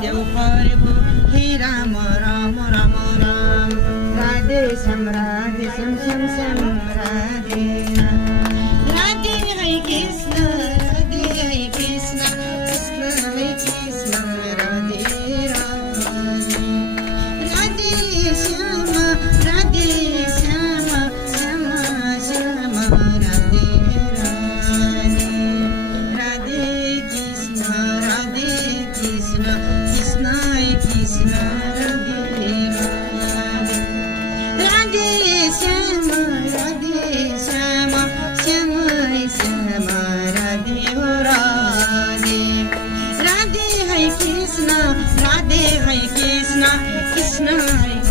देऊ प्रभु हे राम राम राम राम राधे श्याम श्याम श्याम राधे राधे है कृष्ण कृष्ण है कृष्ण राधे राधे राधे श्याम श्याम श्याम राधे राधे राधे कृष्ण कृष्ण है कृष्ण राधे राधे श्याम श्याम श्याम राधे हो राधे राधे है कृष्ण कृष्ण है